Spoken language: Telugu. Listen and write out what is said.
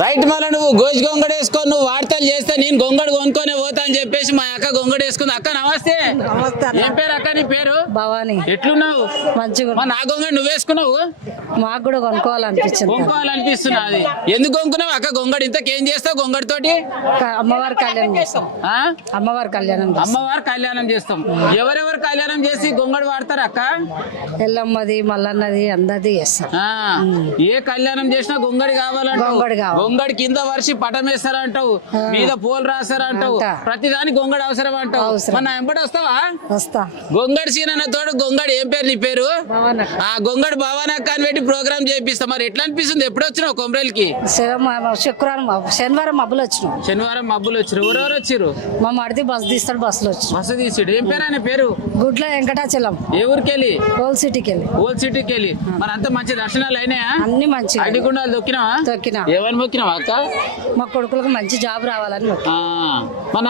రైట్ మళ్ళీ నువ్వు గోజు గొంగడు వేసుకొని నువ్వు వార్తలు చేస్తే నేను గొంగడు కొనుక్కొని పోతా అని చెప్పేసి మా అక్క గొంగడు వేసుకుంది. అక్క నమస్తే. ఏం పేరు అక్క నీ పేరు? భవాని. ఎట్లున్నావు? మంచిగా. నా గొంగడు నువ్వు వేసుకున్నావు? మాకు కూడా కొనుక్కోవాలనిపించింది. కొనుక్కోవాలనిపిస్తున్నది. ఎందుకు కొనుక్కున్నావు అక్క గొంగడు? ఇంతకేం చేస్తావు గొంగడి తోటి? అమ్మవారి కళ్యాణం చేస్తాం. అమ్మవారి కళ్యాణం. అమ్మవారి కళ్యాణం చేస్తాం. ఎవరెవరు కళ్యాణం చేసి గొంగడు వాడతారు అక్క? ఎల్లమ్మది మల్లన్నది అందరిది చేస్తాం. ఏ కళ్యాణం చేసినా గొంగడి కావాలంటావు. గొంగడి కింద వర్షి పటం వేస్తారంటావు, మీద పోలు రాస్తారంటావు, ప్రతిదాని గొంగడి అవసరం అంటావు. మన ఎంబడి వస్తావా? వస్తా. గొంగడి సీనన్న తోడు గొంగడి ఏం పేరు నీ పేరు? ఆ గొంగడి భవానక్క అని పెట్టి ప్రోగ్రామ్ చేపిస్తా. మరి ఎట్లా అనిపిస్తుంది? ఎప్పుడు వచ్చినావు కొమరేలికి? శనివారం మబ్బులు వచ్చినాం. శనివారం మబ్బులు వచ్చిరు. ఎవరెవరు వచ్చిరు? మా మడిది బస్సు తీస్తాడు, బస్సులో వచ్చి. బస్సు తీసాడు. ఏం పేరు ఆయన పేరు? గుడ్ల వెంకటాచలం. ఏ ఊరికి వెళ్ళి? ఓల్డ్ సిటీకి వెళ్ళి. ఓల్డ్ సిటీకి వెళ్ళి. మరి అంత మంచి దర్శనాలు అయినాయా? అన్ని మంచిగా. అడిగుండాలు దొక్కినావా? తొక్కినా. ఏమని మొక్కినావా అక్క? మా కొడుకులకు మంచి జాబ్ రావాలని మొక్కినా. మన